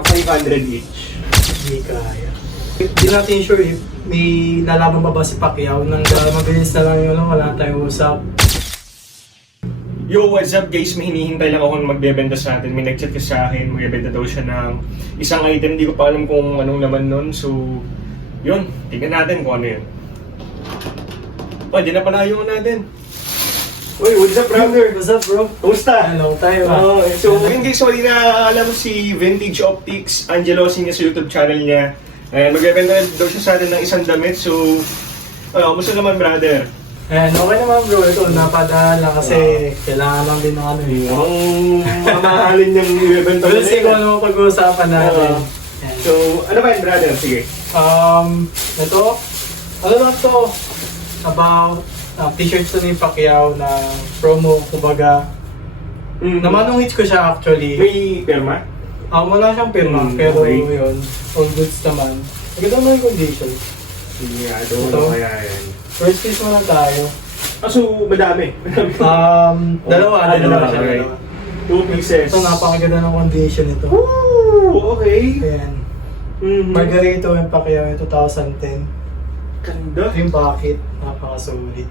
500 each. Hindi kaya. Hindi natin sure if may lalaban pa ba si Pacquiao nang mabilis na lang yun, wala tayong usap. Yo, what's up guys? May hinihintay lang ako na magbebenta sa atin. May nag-chat kasi sa akin, magbebenta daw siya ng isang item. Hindi ko pa alam kung anong laman nun. So, yun. Tingnan natin kung ano yun. Oh, di na pala yung natin. Uy, what's up brother? What's up bro? Kumusta? Hello tayo Oh, so yun guys, sorry na alam mo si Vintage Optics, Angelo niya sa YouTube channel niya. Magbebenta daw siya sa atin ng isang damit. So, kumusta naman brother? Okay naman bro, ito napadaan lang kasi kailangan lang din ng ano eh. Ang mamahalin niyang ibebenta We'll see kung ano pag-uusapan natin. Yan. So, ano ba yun brother? Sige. Ito, ano lang to? About t-shirt to ni Pacquiao na promo, kumbaga. Namanong hits ko siya actually. May perma? Wala siyang pirma, pero okay. yun, all goods naman. Maganda naman yung condition. Hindi nga, doon Ito? kaya yan. First piece muna tayo. So, madami. Dalawa okay. siya. Dalawa. 2 pieces. Ito, napakaganda ng condition ito. Woo! Okay. Ayan. Margarito yung Pacquiao yung 2010. Ganda. Yung bakit, napakasulit.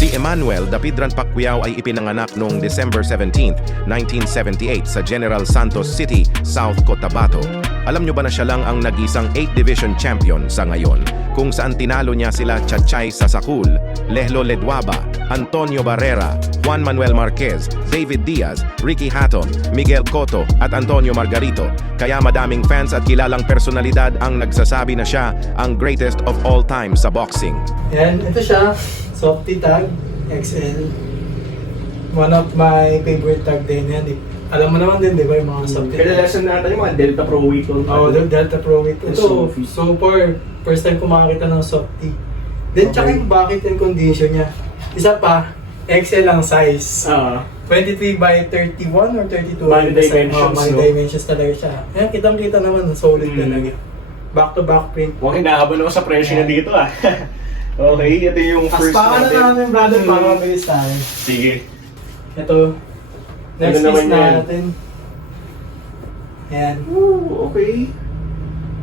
Si Emmanuel Dapidrans Pacquiao ay ipinanganak noong December 17, 1978 sa General Santos City, South Cotabato. Alam nyo ba na siya lang ang nag-isang 8th Division Champion sa ngayon, kung saan tinalo niya sila Chachay Sasakul, Lehlo Ledwaba, Antonio Barrera, Juan Manuel Marquez, David Diaz, Ricky Hatton, Miguel Cotto at Antonio Margarito. Kaya madaming fans at kilalang personalidad ang nagsasabi na siya ang greatest of all time sa boxing. Ayan, ito siya. Softy tag, XL. One of my favorite tag din yan. Alam mo naman din, di ba, yung mga softy tag? Kadalasan natin yung mga Delta Pro Weight. Delta Pro Weight. Ito, Softy. super. First time ko makakita ng softy. Then, tsaka yung bakit and condition niya. Isa pa, XL ang size. 23 by 31 or 32. Body dimensions, Body no? dimensions talaga siya. Ayan, kitang-kita naman, solid talaga. Back-to-back print. Okay, nakahabol ako sa presyo na dito Okay, ito yung first Aspakan na namin, brother, para mabilis tayo. Sige. Ito, next Ano naman piece yan? natin. Ayan. Okay.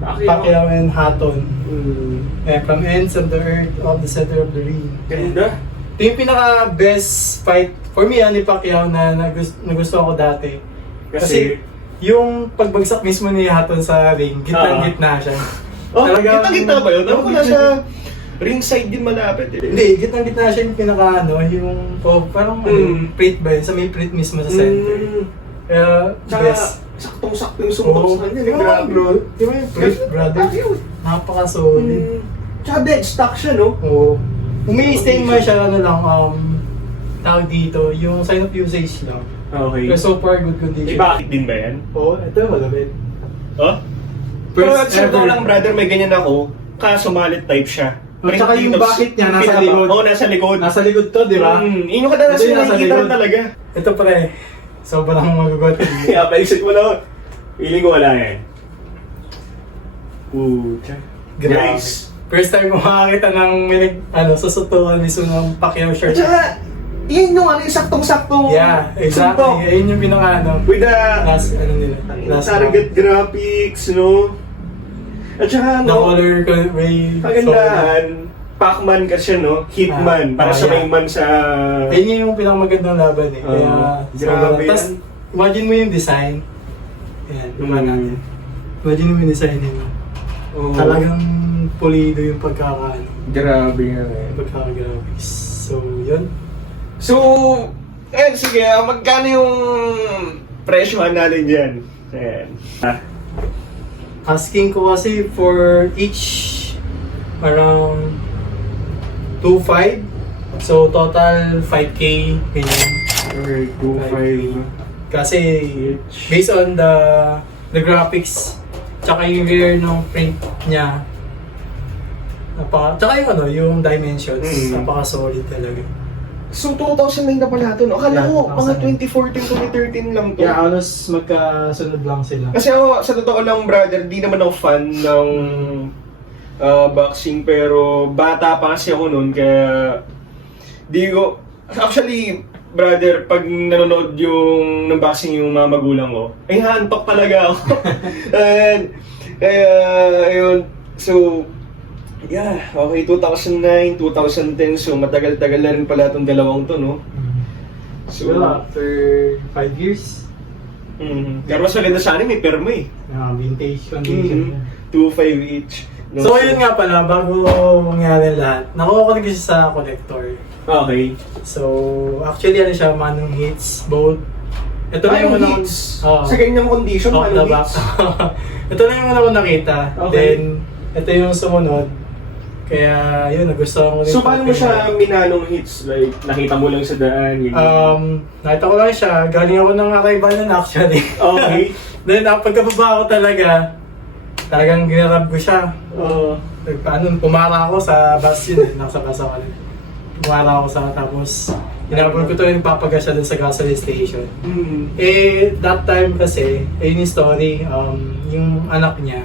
Pacquiao and Hatton. Mm. From ends of the earth, of the center of the ring. Ganda. Ito yung pinaka-best fight for me, ni Pacquiao na nagustuhan ko dati. Kasi yung pagbagsak mismo ni Hatton sa ring, gitnang-gitna siya. Gitna-gitna ba yun? Ako ko nasa ringside din malapit Hindi, gitnang-gitna siya yung yung parang print ba yun? Sa may print mismo sa center. Kaya, best. Saktong-sakto yung sumunod sa kanya. Grabe bro. Di ba yung print, brother? Napaka-solid. Tsaka dead stock siya, no? Oo. Umi-stain mo siya, tawag dito, yung sign of usage lang. Okay. Pero so far, good condition. Bakit din ba yan? Oo, ito malapit. Pero First sa totoo ever. lang, brother, may ganyan ako. Kaso malit type siya. Tsaka yung bakit niya, nasa likod. Oo, nasa likod. Nasa likod to, di ba? Yun yung kadalasan Ito yung yung nasa nakikita likod. talaga. Ito pre, sobrang magugot. Kaya paisip mo na. Feeling ko wala yan. Grabe. Nice. First time ko makakita ng susutuan mismo ng Pacquiao At shirt. saka, yun yung yung saktong-saktong Yeah, exactly. suntok. Ayun yung With the nila. Last target graphics, no? At saka, the color way. kagandahan, Pac-Man kasi, no? Hitman. Para sa may man sa... Ayun yung pinakamagandang laban eh. Kaya, grabe yan. Tapos, imagine mo yung design. Ayan, naman natin. Imagine mo yung design nila. Talagang pulido yung pagkakaano. Grabe nga eh. Pagkaka-graphics. So, yun. So, sige, magkano yung presyohan natin dyan? Ayan. Asking ko kasi for each around 2.5. So, total 5K. Ganyan. Okay, 2.5. Kasi, based on the graphics, tsaka yung rear ng print niya, tsaka yung dimensions, napaka-solid talaga. So, 2009 na pala ito, no? Akala Yeah, ko, mga 2014, 2013 2014. lang to. Yeah, halos magkasunod lang sila. Kasi ako, sa totoo lang, brother, di naman ako fan ng boxing, pero bata pa kasi ako noon, kaya di ko, actually, brother, pag nanonood ng boxing yung mga magulang ko, ay hantok talaga ako. And, kaya, ayun, so, yeah, okay, 2009, 2010, so matagal-tagal na rin pala itong dalawang to, no? So, Well, after 5 years, pero mas maganda sana may perma eh. vintage condition. 2.5 each. No, So, yun nga pala, bago mangyari lahat, nakuha ko na kasi sa collector. Okay. So, actually, ano siya, manong hits, both. Ito na yung una kong... Oo. Sa ganyang condition, Off the manong back. hits. Ito na yung una kong nakita. Okay. Then, ito yung sumunod. Kaya, yun, nagustuhan ko rin. So, paano mo siya minanong hits? Like, nakita mo lang sa daan? Yun. Nakita ko lang siya. Galing ako ng Akaibanan actually. Okay. Then, pagkababa ko talagang ginarab ko siya. Pumara ako sa bus yun eh. Nasa bus ako. Pumara ako sa tapos hinabol ko to yung papagasya dun sa gasoline station. Eh, that time kasi, ayun yung story, yung anak niya,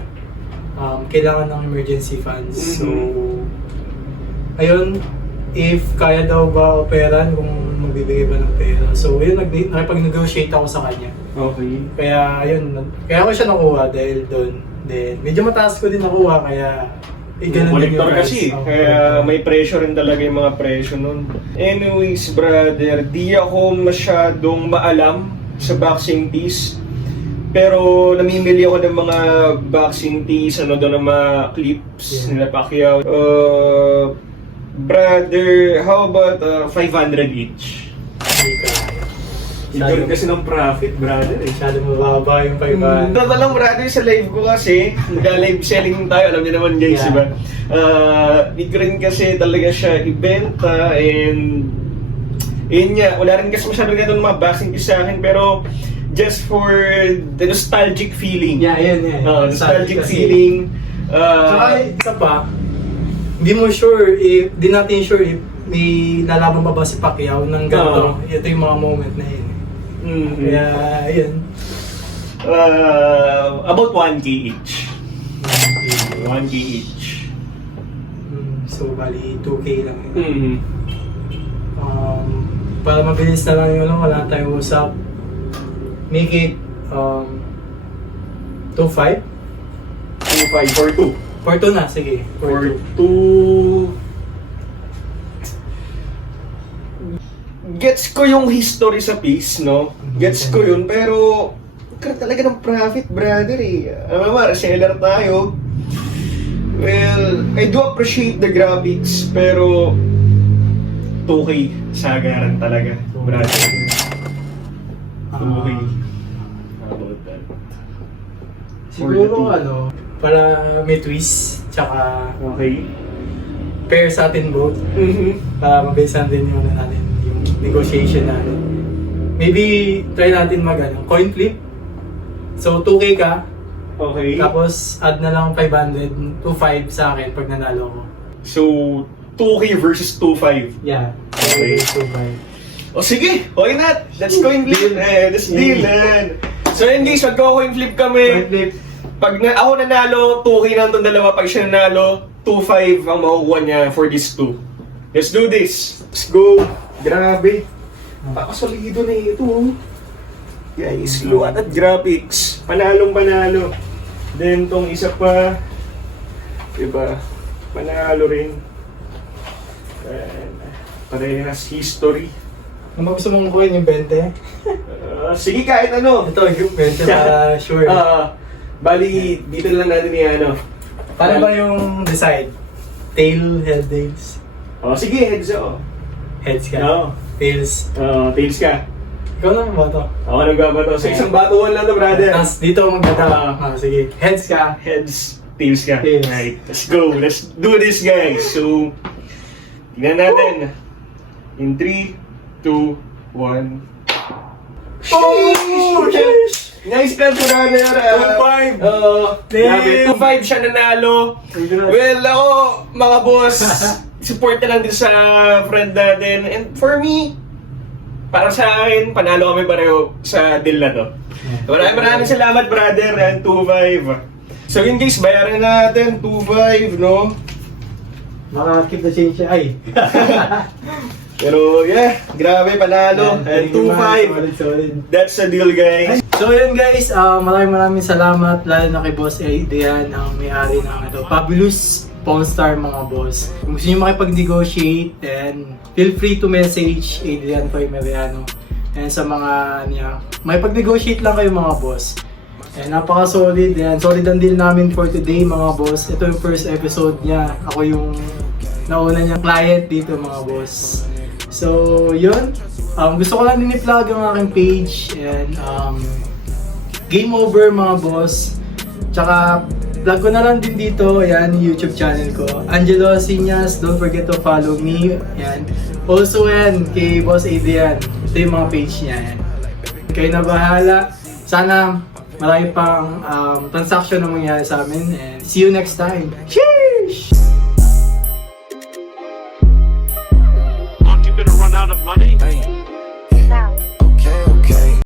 kailangan ng emergency funds. So, ayun, if kaya daw ba operan, kung magbibigay ba ng pera. So, yun, nakipag-negotiate ako sa kanya. Okay. Kaya, yun, kaya ko siya nakuha dahil doon. Then, medyo mataas ko din nakuha, kaya ganun din Collector yung kasi, price. kaya may presyo rin talaga yung mga presyo nun. Anyways, brother, di ako masyadong maalam sa boxing piece. Pero namimili ako ng mga boxing tees, ano doon ng mga clips nila Pacquiao. Brother, how about 500 each? Ito rin kasi ng profit, brother eh. Masyado mababa yung 500. Totoo lang, brother, sa live ko kasi, nag-live selling tayo, alam niyo naman guys, Yeah. diba? Dito rin kasi talaga siya ibenta and yun nga, wala rin kasi masyadong ganito ng mga boxing piece sa akin, pero just for the nostalgic feeling. Yeah, yun. Nostalgic Kasi- feeling. Tsaka isa pa, di natin sure if may lalaban pa ba si Pacquiao ng ganito. Ito yung mga moment na yun. Kaya, yun. About 1K each. 1K each. So, bali 2K lang yun. Mm-hmm. Para mabilis na lang yun, wala tayong usap. Make it 2.5? 2.5 for 2. For 2 na, sige. For 2. 2. Gets ko yung history sa piece, no? Gets ko yun, pero talaga ng profit, brother eh. Alam mo, reseller tayo. Well, I do appreciate the graphics, pero 2K sagaran talaga, brother. 2K. How about that? Siguro para may twist, tsaka Okay. pair sa atin both. Para mabilisan din yung natin, yung negotiation natin. Maybe try natin coin flip. So 2K ka, Okay. tapos add na lang 500 to 5 sa akin pag nanalo ko. So, 2K versus 2.5. Yeah. Okay. O sige, why not? Let's coin flip. Let's deal. So yun guys, magko-coin flip kami. Coin flip. Pag ako nanalo, 2K na itong dalawa. Pag siya nanalo, 2.5 ang makukuha niya for these two. Let's do this. Let's go. Grabe. Pakasolido na ito. Guys, luwat at graphics. Panalong panalo. Then tong isa pa, diba? Panalo rin. Parehas history. Ano gusto mong coin yung 20? Sige, kahit ano. Ito, yung 20 para sure. Bali, dito lang natin yung Paano ba yung decide? Tail, head, tails? Sige, heads ako. Heads ka? Oo. Tails? Tails ka. Ikaw naman ba ito? Ako nagbabato. Sa isang batuan lang to, brother. Tapos dito magdala. Sige. Heads ka? Heads, tails ka. Tails. Right, let's go. Let's do this, guys. So, tingnan natin. In 3, 2, 1. Oh! Yes! Nice cut, brother. 2.5. Grabe, 2.5 siya nanalo. Well, ako, mga boss, support na lang din sa friend natin. And for me, para sa akin, panalo kami pareho sa deal na to. Maraming salamat, brother. And 2.5. So yun guys, bayaran na natin 2.5, no? Maka-keep the change siya. Ay! Pero yeah, grabe panalo. And 2.5. Solid. That's a deal guys. So yun guys, maraming salamat lalo na kay Boss Adrian ang may-ari ng Fabulous Pawn Star mga boss. Kung gusto nyo makipag-negotiate, then feel free to message Adrian Toymeriano. And sa mga niya, makipag-negotiate lang kayo mga boss. And napaka-solid yan. Solid ang deal namin for today mga boss. Ito yung first episode niya. Ako yung nauna niyang client dito mga boss. So yun, gusto ko lang din i-plug ang aking page. And game over mga boss. Tsaka plug ko na lang din dito, yan, YouTube channel ko. Angelo Sinas, don't forget to follow me. Yan. Also yan, kay Boss Adrian. Ito yung mga page niya. Yan. Kayo na bahala. Sana marami pang transaction na mangyayari sa amin. And see you next time. Sheesh! Aren't you gonna run out of money?